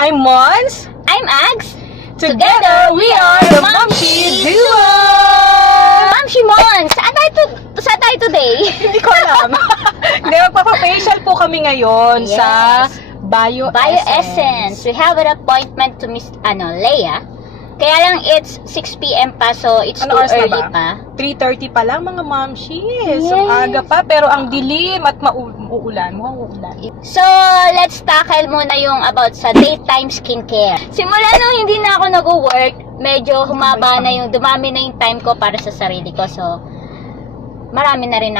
I'm Mons. I'm Ags. Together, we are the Momshi Duo! Momshi Mon! Saan tayo today? Hindi ko alam. Hindi, magpapafacial po kami ngayon Yes. sa Bioessence. We have an appointment to Miss Leia. Kaya lang it's 6 p.m. pa, so it's Ano too oras na early ba? pa. 3:30 pa lang mga Momshis. Yes. So, aga pa, pero ang dilim at uulan. Mukhang uulan. So, let's tackle muna yung about sa daytime skincare. Simula nung hindi na ako nag-work, medyo dumami na yung time ko para sa sarili ko. So, marami na rin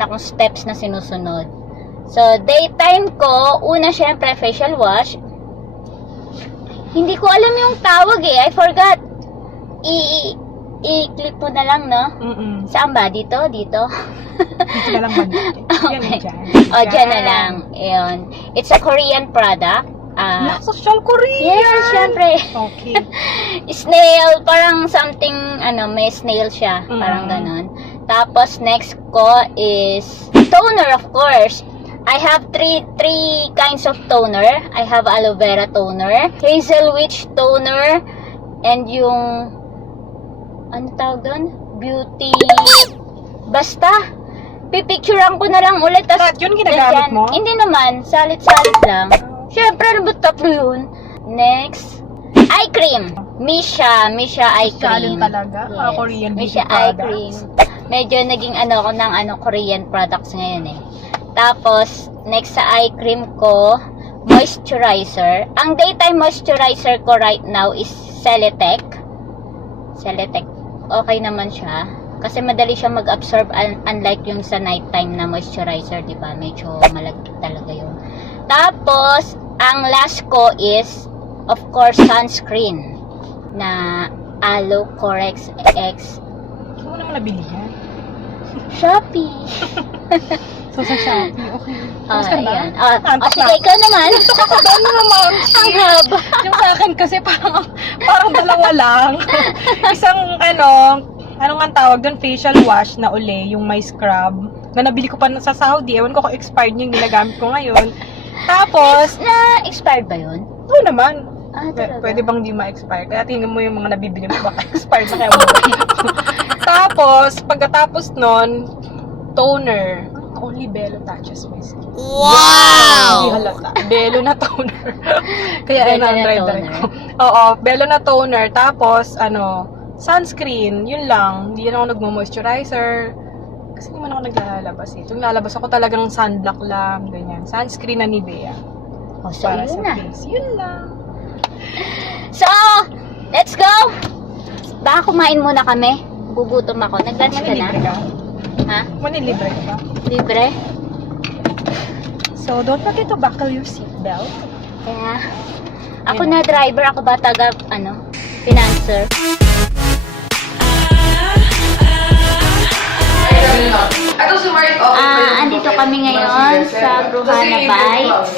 akong steps na sinusunod. So, daytime ko, una syempre facial wash. Hindi ko alam yung tawag eh. I forgot. I-clip mo na lang, no? Saan ba? Dito? Dito? Dito na lang ba natin? Yan na dyan. O, dyan na lang. Ayun. It's a Korean product. Social Korean! Yes, syempre. Okay. Snail, parang something, may snail siya. Parang ganon. Tapos, next ko is toner, of course. I have three kinds of toner. I have aloe vera toner, hazel witch toner, and yung ano tawag doon? Beauty. Basta pipicturean ko na lang ulit. Lahat yun ginagamit mo? Hindi naman, salit-salit lang. Syempre, ano ba tatlo yun? Next, eye cream. Misha eye cream. Salon talaga. Yes. Korean Misha beauty eye products. cream. Medyo naging ako ng Korean products ngayon eh. Tapos, next sa eye cream ko, moisturizer. Ang daytime moisturizer ko right now is Celetec. Okay naman siya. Kasi madali siya mag-absorb unlike yung sa nighttime na moisturizer, di ba? Medyo malagkit talaga yun. Tapos, ang last ko is, of course, sunscreen na Aloe Corex X. Hindi mo naman nabili yan. Shopee. So, sa Shopee, okay. Tapos ka ba? Ayan. Sige, ikaw naman. Ano naman? Ang haba. Yung sa akin kasi parang dalawa lang. Isang anong nga tawag doon, facial wash na uli, yung may scrub, na nabili ko pa sa Saudi. Ewan ko kung expired yung ginagamit ko ngayon. Tapos, Expired ba yun? oo naman. Talaga? Pwede bang di ma-expire? Kaya tingnan mo yung mga nabibili mo, baka expired na kaya Tapos, pagkatapos nun, toner. Only Bello touches my skin. Wow! Hindi halata. Bello na toner. Kaya Bello na try toner. ko. Oo, Bello na toner. Tapos, sunscreen. Yun lang. Hindi ako nagmo-moisturizer. Kasi hindi man ako naglalabas eh. Kung lalabas ako talagang sunblock lang, ganyan. Sunscreen na Nivea. So, Para yun sa na. face. Yun lang. So, let's go! Baka kumain muna kami. Gugutom ako. Nag-lunch ka na? Manilibre ka? Ha? Manilibre ka? Libre? So, don't forget to buckle your seatbelt. Kaya, ako na driver. Ako ba taga, financer? Andito kami ngayon sa Bruhana Bites.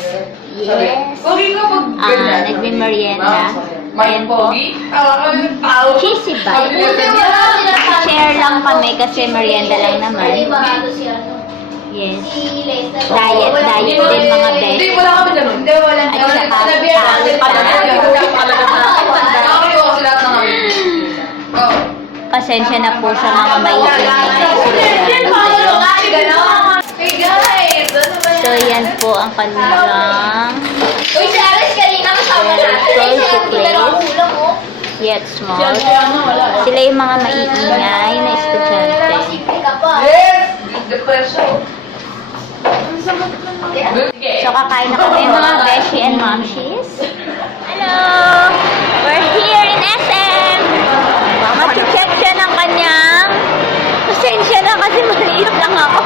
Yes. Nagme-merienda. Ayan po. Cheesy Bites. Share lang kami kasi merienda lang naman. Yes. Diet din mga best. Hindi, wala kami ganun. Hindi, wala. At saka pasensya na po sa mga maiingay na Hey guys! So, yan po ang kanilang Uy, si Alice kanina kasama natin. yet small. Sila yung mga maiingay na estudyante. Yes! Depression. So, kakain na kami mga beshi and momshies. Hello! We're here in SM! Mag-check siya ng kanyang pasensya na kasi maliit lang ako.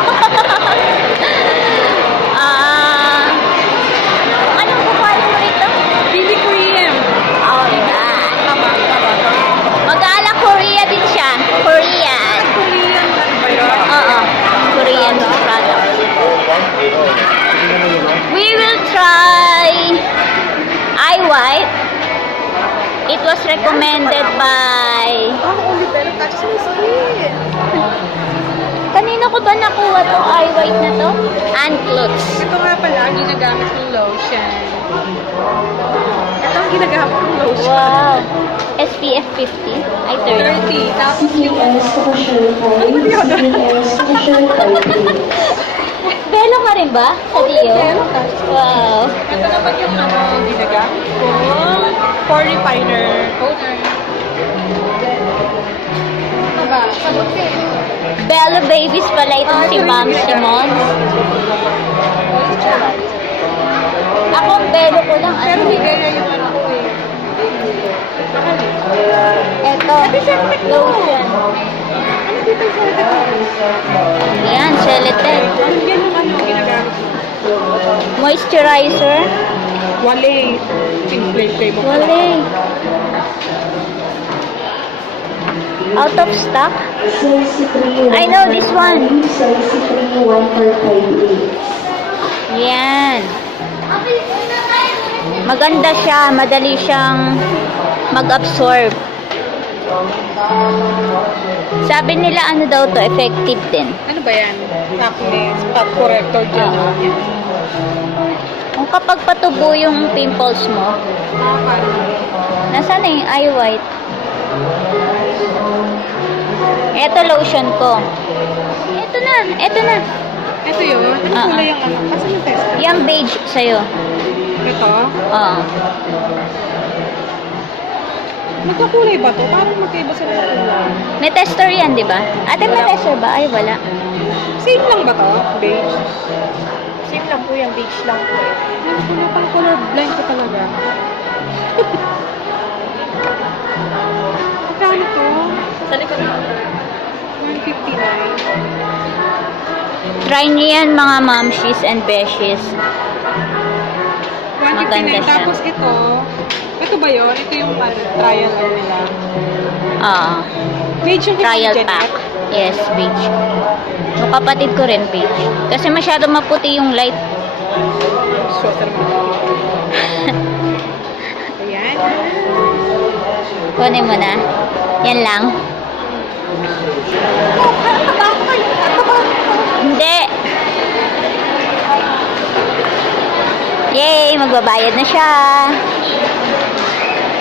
Anong kukuhain mo rito? Pili cream. Alright. Mag-aala Korea din siya. Korean. Korean lang ba yun? Oo. Korean product. We will try eye white. It was recommended by Only Bello touches my skin. kanino ko ba nakuha tong eye white na to? Antloots. Ito nga pala, ang ginagamit kong lotion. Ito ang ginagamit kong lotion. Wow. SPF 50? Ay, 30. 30. Tapos yung... Belo ka rin ba? Sa Dio? Meron ka. Wow. Ito naman yung ginagamit ko. Pore refiner. Toner. Ano ba? Sabot eh. Bello Babies pala itong si Ma'am Simon. Ako, belo ko lang. Pero Ano? hindi kaya yung ano ko eh. Ito. Lotion. Ano dito sa Yan, gelatin. Ano yan yung ano ginagamit ko? Moisturizer. Wale. Play mo. Wala. Out of stock? I know this one. Yan. Maganda siya. Madali siyang mag-absorb. Sabi nila ano daw to, effective din. Ano ba yan? Acne. Spot corrector dyan. Kung kapag patubo yung pimples mo, nasaan na yung eye white? Eto lotion ko. Eto na. Ito yun. Ano kulay yung ano? Kasi yung test. Yung beige sa'yo. Ito. Oo. Magkakulay ba to? Parang magkaiba sila ng kulay. May tester yan, di ba? Ate, may Wala. tester ba? Ay, wala. Same lang ba to? Beige. Same lang po yung beige lang po. Ano ko na pang color blind ko talaga. Magkano to? Sa likod mo. 159. Try niyo yan mga mamshis and beshies. 159. Maganda siya. Tapos ito ba yun? Ito yung trial lang nila. Beige yung Trial Janet. pack. Yes, beige. Yung kapatid ko rin beige. Kasi masyado maputi yung light. Sweater mo. Ayan. Kunin mo na. Yan lang. Hindi. Yay! Magbabayad na siya.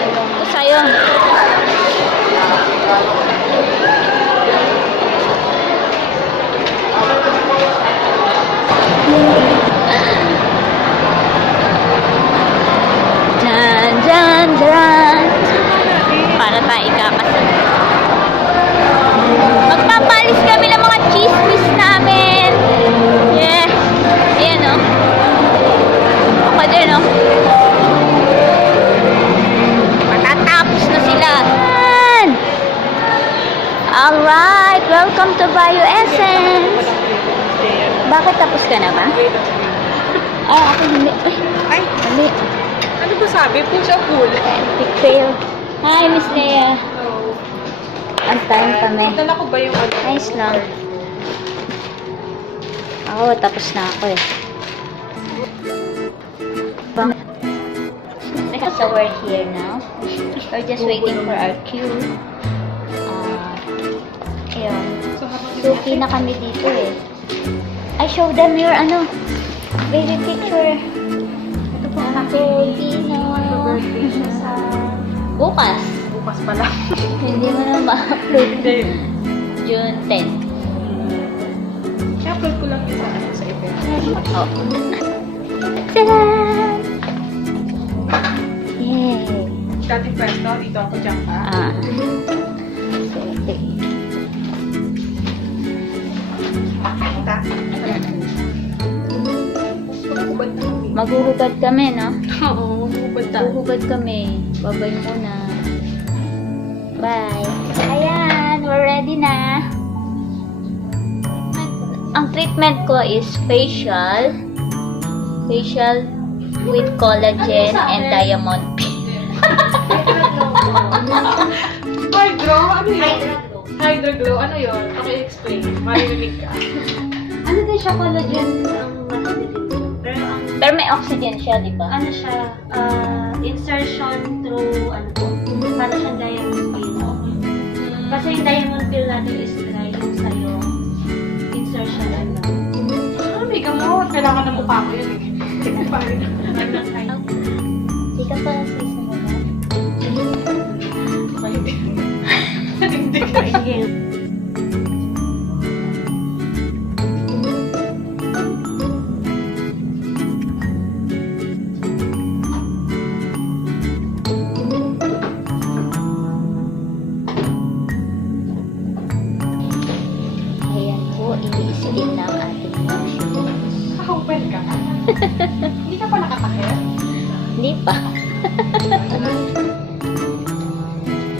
Ito sa'yo. Dyan, dyan, dyan. Para tayo ikakasal. Magpapalis kami ng mga chismis namin. Yeah. Ayan, oh. Ako din, oh. Matatapos na sila. Yan. Alright. Welcome to Bio Essence. Bakit tapos ka na ba? Ay, ako hindi. Ay, Hindi. ano ba sabi? Push o pull? Big fail. Hi, Miss Leia. On time kami. Dala ko ba yung ano? Nice lang. Ako, tapos na ako eh. So we're here now. We're just waiting for our cue. Ayun. Suki na kami dito eh. I show them your ano, baby picture. Ito po ang Filipino. Bukas. Bukas pala. Hindi mo na ma-upload. Hindi. June 10. I-upload ko lang yung sa event. Oh. Tadaan! Yay! Dating pwesto, dito ako dyan ka. Swerte. Pakita. Magubad kami. Maghuhubad kami, no? Oo, magubad tayo. Maghuhubad kami. Babay muna. Bye. Ayan, we're ready na. Ang treatment ko is facial. Facial with collagen and diamond pin. Hydro? Ano yun? Hydro glow. Ano yun? Okay-explain. Maririnig ka. Ano din siya, collagen ang nakatipid ko. Pero ang Pero may oxygen siya, di ba? ano siya, insertion through, ano po, para siyang diamond pill. Kasi yung diamond pill natin is dry, yung sa'yo, insertion pa ako yun eh. Hindi ka pala sisimulan. Ayan po, iniisilin na ang ating mushrooms. Naka-open ka. Hindi ka pa nakatakit? Hindi pa.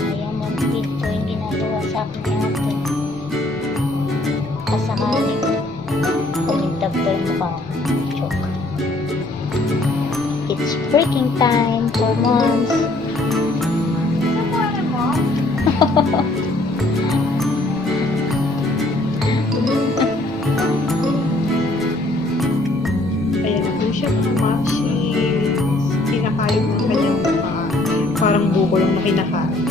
Ayan, muntik po yung ginagawa sa akin ni ate. Kasakaling kumintab po yung mukha ko. Joke. It's freaking time for months. Ano mo? Ayan na po siya mga mapshis. Kinakain ng kanyang mukha. Parang buko lang na kinakain.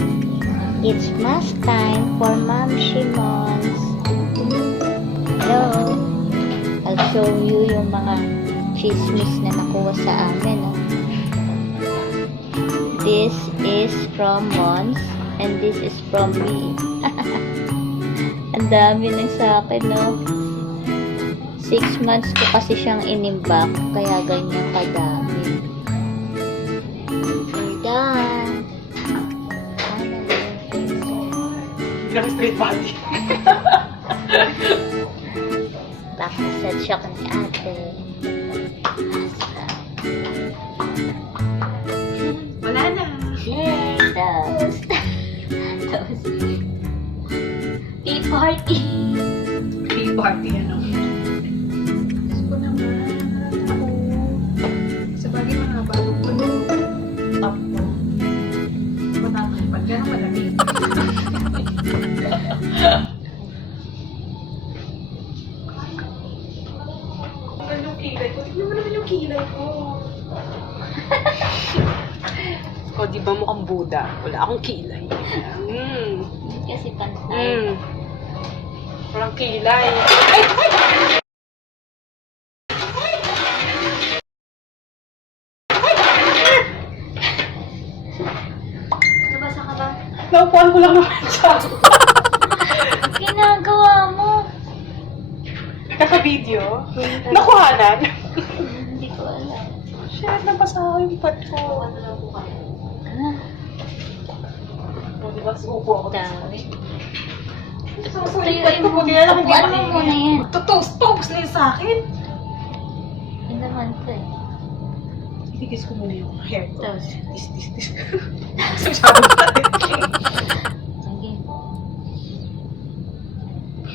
It's mask time for Mom Shimons. Hello. I'll show you yung mga chismis na nakuha sa amin. Oh. This is from Mons and this is from me. Ang dami na sa akin, no? 6 months ko kasi siyang inimbak, kaya ganyan kadami. We're done. Ilang straight body. Bakasad siya ni ate. Wala na. Yay! Toast! Toast. Tea party! Tea party ano. Diyos ko naman. Ako. Sa bagay mga bagong ko yung top ko. Matatapad ka na malamig. Ang yung kilay ko. Tignan mo naman yung kilay ko. O, di ba mukhang Buddha? Wala akong kilay. Kasi pantay. Walang kilay. Ay! Nabasa ka ba? Naupuan ko lang naman siya. Ginagawa mo? Kaka-video. Nakuhanan. Hindi ko alam. Shit, nabasa ko yung pat ko. Ah, O, di ba? Suko ako. dami. Suko yung pat ko. Buti na lang. Upuan mo muna yan. Totoast. Toast na yun sa akin. Yun naman to eh. Itigis ko muna yung hair ko. Toast. Tis. Masyadong patik.